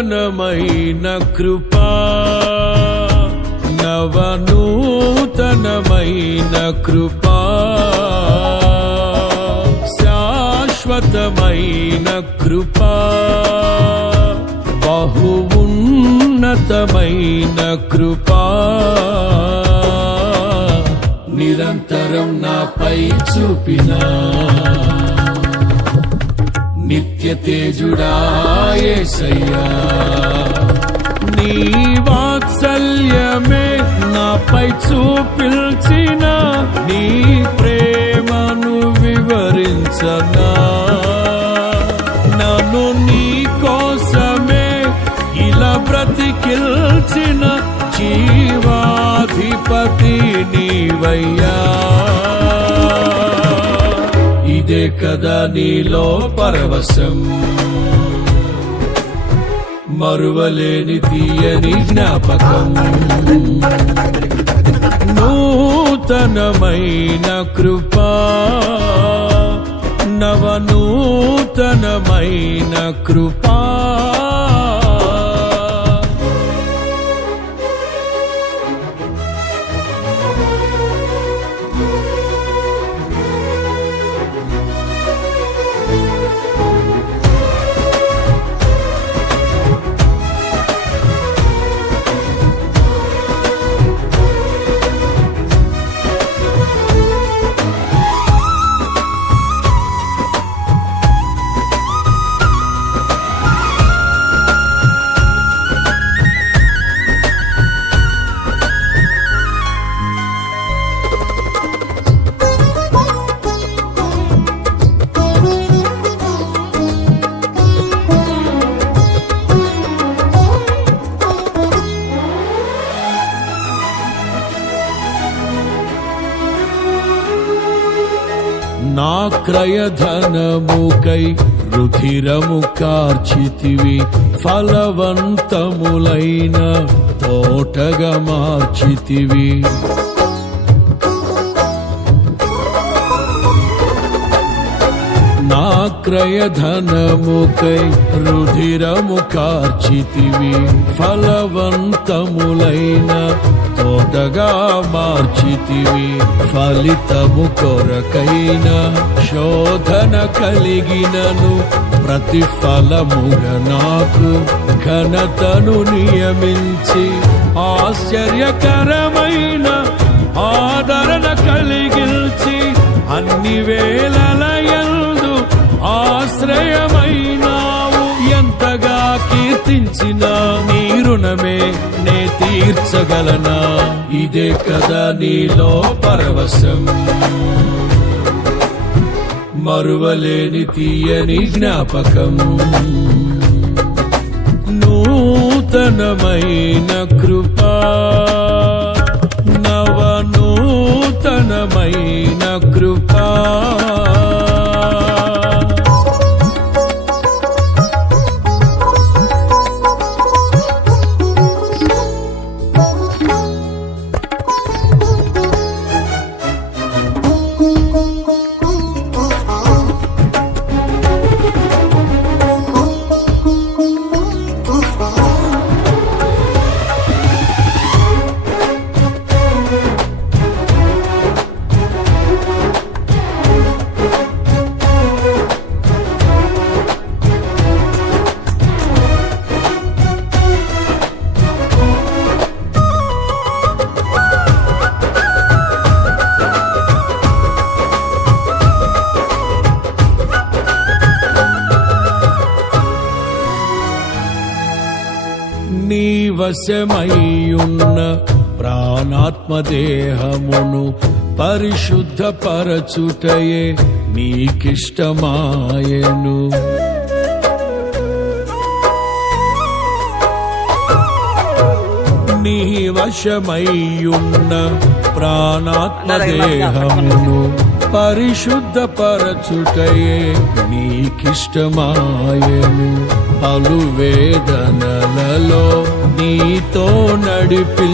నూతనమైన కృపా, నవనూతనమైన కృపా, శాశ్వతమైన కృపా, బహు ఉన్నతమైన కృపా, నిరంతరం నాపై చూపినా నిత్య తేజుడా యేసయ్యా. నీ వాత్సల్యమే నాపై చూపిల్చిన, నీ ప్రేమను వివరించనా, నన్ను నీ కోసమే ఇలా బ్రతికిల్చిన జీవాధిపతి నీవయ్యా. ఇదే కదా నీలో పరవశం, మరువలేని తీయని జ్ఞాపకం. నూతనమైన కృపా, నవనూతనమైన కృపా, నా క్రయధనముకై రుధిరము కార్చితివి, ఫలవంతములైన తోటగా మార్చితివి. నా క్రయధనముకై రుధిరము కార్చితివి, ఫలవంతములైన తోటగా మార్చితివి. ఫలితము కొరకైన శోధన కలిగినను, ప్రతిఫలముగా నాకు ఘనతను నియమించి, ఆశ్చర్యకరమైన ఆదరణ కలిగిల్చి, అన్ని వేళలయందు ఆశ్రయమైనావు. ఎంతగా కీర్తించిన నీ రుణమే నే తీర్చగలనా, ఇదే కదా నీలో పరవశం, మరువలేని తీయని జ్ఞాపకం. నూతనమైన కృపా, నవనూతనమైన కృపా, నీ వశమయ్యున్న ప్రాణాత్మదేహమును పరిశుద్ధపరచుటయే నీకిష్టమాయెను. నీ వశమయ్యున్న ప్రాణాత్మదేహమును పరిశుద్ధపరచుటయే నీకిష్టమాయెను. పలు వేదనలలో నీతో నడిపి